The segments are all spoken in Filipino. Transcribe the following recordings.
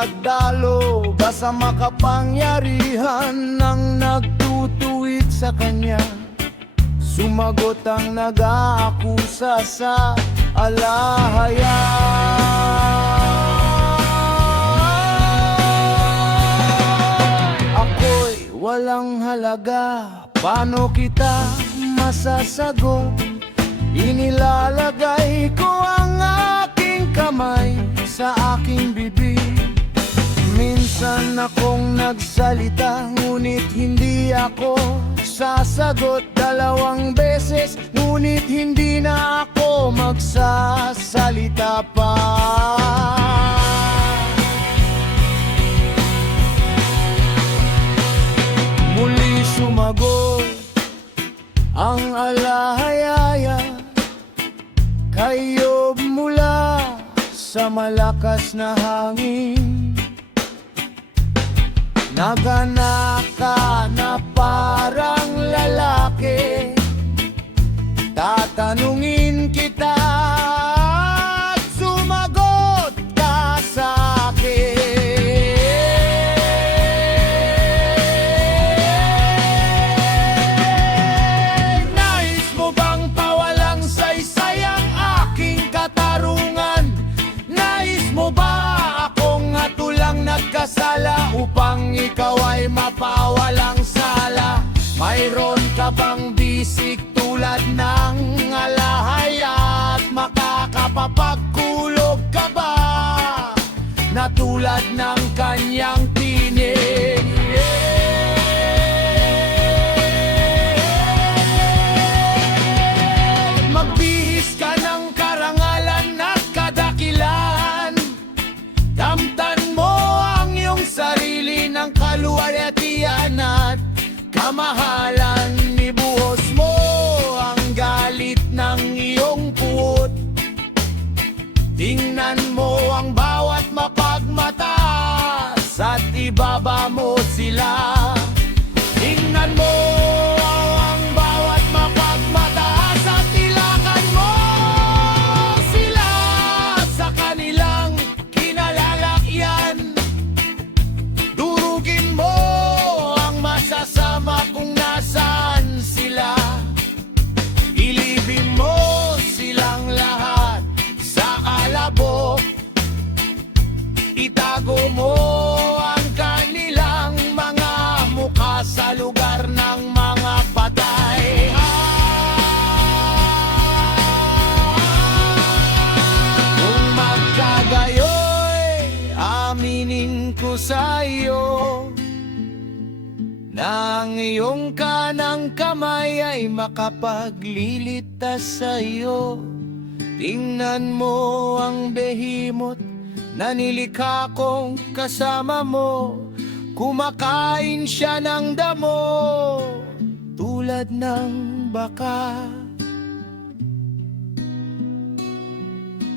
pagdalo ba sa makapangyarihan ng nagtutuwid sa kanya? Sumagot ang nag-aakusa sa alahayan. Ako'y walang halaga, paano kita masasagot? Inilalagay ko ang aking kamay sa aking bibig. Minsan akong nagsalita, ngunit hindi ako sasagot. 2 beses, ngunit hindi na ako magsasalita pa. Muli sumagot ang alahayaya, kayob mula sa malakas na hangin. Naganak ka na parang lalaki, tatanungin kita at sumagot ka sa akin. Nais mo bang pawalang saysay ang aking katarungan? Nais mo ba akong hatulang nagkasala upang ikaw ay mapawalang sala? Mayroon ka bang bisig tulad ng alahaya at makakapapagkulog ka ba na tulad ng kanyang tinig? Magbihis ka ng karangalan at kadakilan, damtan mo ang iyong sarili ng kaluwalhatian at kamahalan. Ibuhos mo ang galit ng iyong puot. Tingnan mo ang bawat mapagmataas at ibaba mo sila. Tingnan mo ang bawat mapagmataas at ilakan mo sila sa kanilang kinalalakyan. Durugin mo ang masasama kung nasaan sila. Ilibing mo silang lahat sa alabok. Itago mo ang kanilang mga mukha sa lugar ng mga patay. Kung magkagayoy, aminin ko sa iyo na ang iyong kanang kamay ay makapaglilitas sa iyo. Tingnan mo ang behimot na nilikha kong kasama mo. Kumakain siya ng damo tulad ng baka.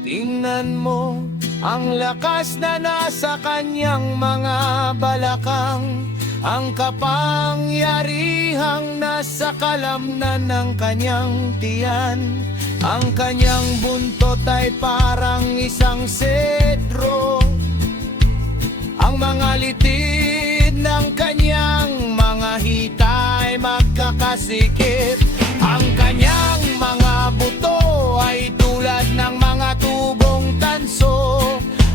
Tingnan mo ang lakas na nasa kanyang mga balakang, ang kapangyarihang nasa kalamnan ng kanyang tiyan. Ang kanyang buntot ay parang isang sedro, ang mga litid ng kanyang mga hita ay magkakasikip. Ang kanyang mga buto ay tulad ng mga tubong tanso.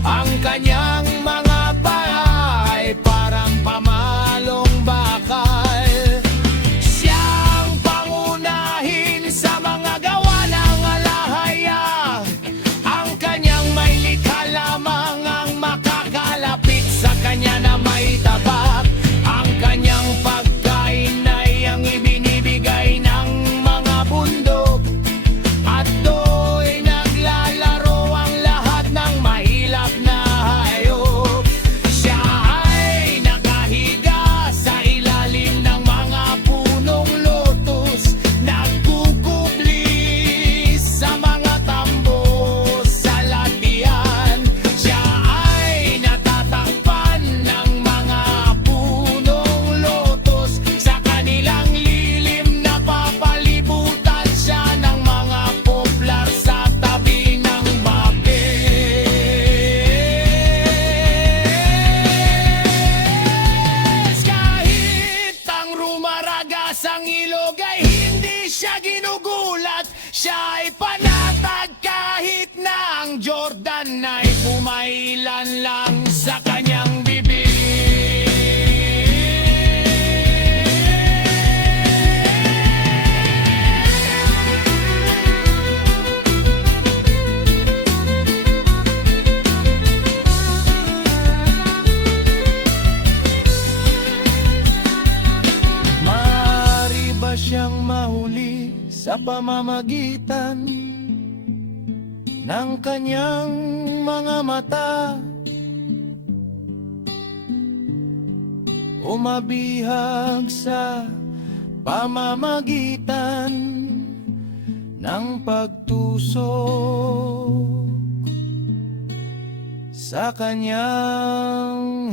Ang kanyang mga paa ay parang pamalong bakal. Siyang pangunahin sa mga gawa ng alahaya. Ang kanyang may likha lamang ang makakalapit sa kanya na may tabak. Ang kanyang pagkain ay ang ibinibigay ng ay panatag kahit na ang Jordan ay pumailan lang sa kanyang bibig. Maaari ba siyang mahuli sa pamamagitan ng kanyang mga mata? O mabihag sa pamamagitan ng pagtusok sa kanyang